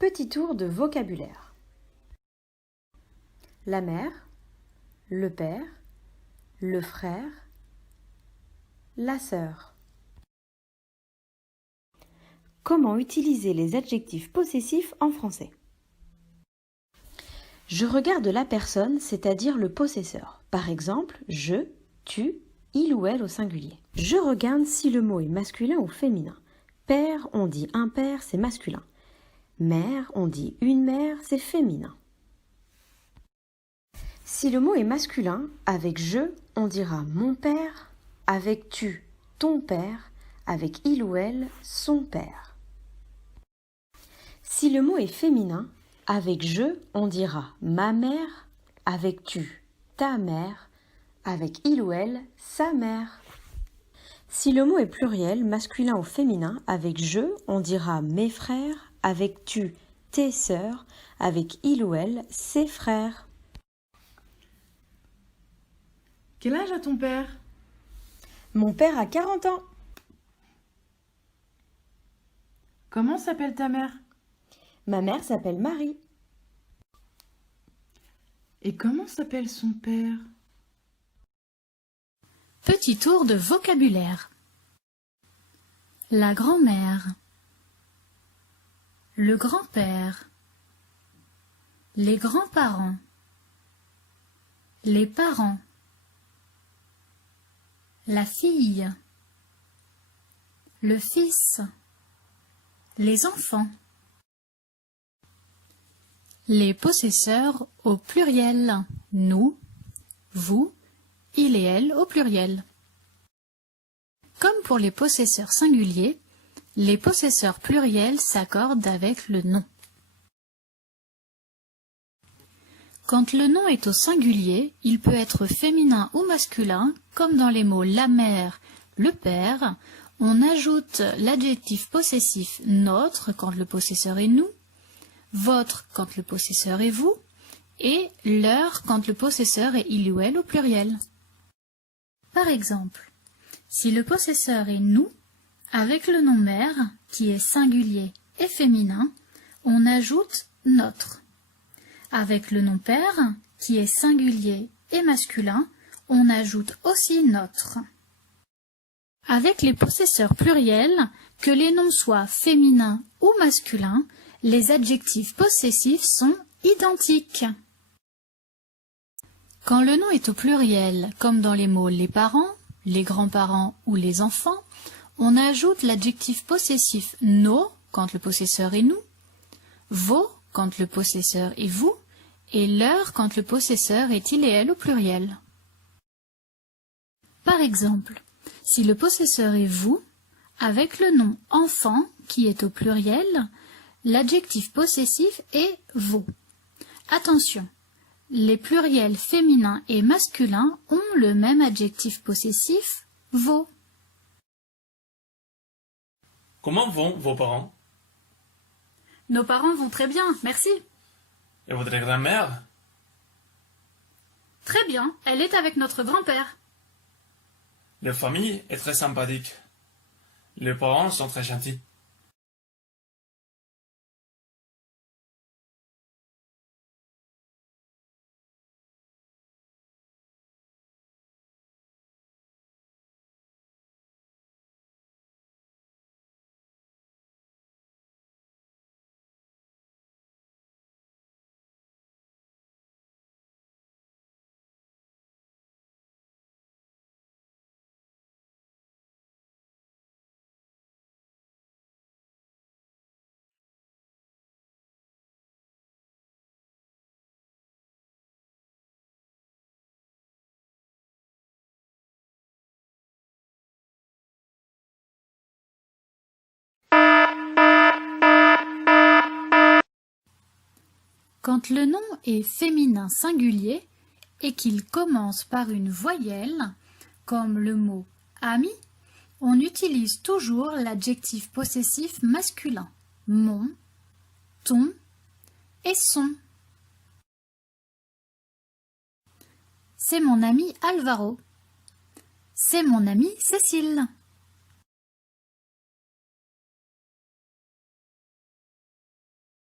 Petit tour de vocabulaire. La mère, le père, le frère, la sœur. Comment utiliser les adjectifs possessifs en français? Je regarde la personne, c'est-à-dire le possesseur. Par exemple, je, tu, il ou elle au singulier. Je regarde si le mot est masculin ou féminin. Père, on dit un père, c'est masculin. Mère, on dit une mère, c'est féminin. Si le mot est masculin, avec je, on dira mon père, avec tu, ton père, avec il ou elle, son père. Si le mot est féminin, avec je, on dira ma mère, avec tu, ta mère, avec il ou elle, sa mère. Si le mot est pluriel, masculin ou féminin, avec je, on dira mes frères, avec tu, tes sœurs, avec il ou elle, ses frères. Quel âge a ton père? Mon père a 40 ans. Comment s'appelle ta mère? Ma mère s'appelle Marie. Et comment s'appelle son père? Petit tour de vocabulaire. La grand-mère, le grand-père, les grands-parents, les parents, la fille, le fils, les enfants. Les possesseurs au pluriel, nous, vous, il et elle au pluriel. Comme pour les possesseurs singuliers, les possesseurs pluriels s'accordent avec le nom. Quand le nom est au singulier, il peut être féminin ou masculin, comme dans les mots la mère, le père. On ajoute l'adjectif possessif notre quand le possesseur est nous, votre quand le possesseur est vous, et leur quand le possesseur est il ou elle au pluriel. Par exemple, si le possesseur est nous, avec le nom mère, qui est singulier et féminin, on ajoute notre. Avec le nom père, qui est singulier et masculin, on ajoute aussi notre. Avec les possesseurs pluriels, que les noms soient féminins ou masculins, les adjectifs possessifs sont identiques. Quand le nom est au pluriel, comme dans les mots les parents, les grands-parents ou les enfants, on ajoute l'adjectif possessif nos quand le possesseur est nous, vos quand le possesseur est vous, et leur quand le possesseur est il et elle au pluriel. Par exemple, si le possesseur est vous, avec le nom enfant qui est au pluriel, l'adjectif possessif est vos. Attention, les pluriels féminins et masculins ont le même adjectif possessif, vos. Comment vont vos parents? Nos parents vont très bien, merci. Et votre grand-mère? Très bien, elle est avec notre grand-père. La famille est très sympathique. Les parents sont très gentils. Quand le nom est féminin singulier et qu'il commence par une voyelle, comme le mot ami, on utilise toujours l'adjectif possessif masculin, mon, ton et son. C'est mon ami Alvaro. C'est mon amie Cécile.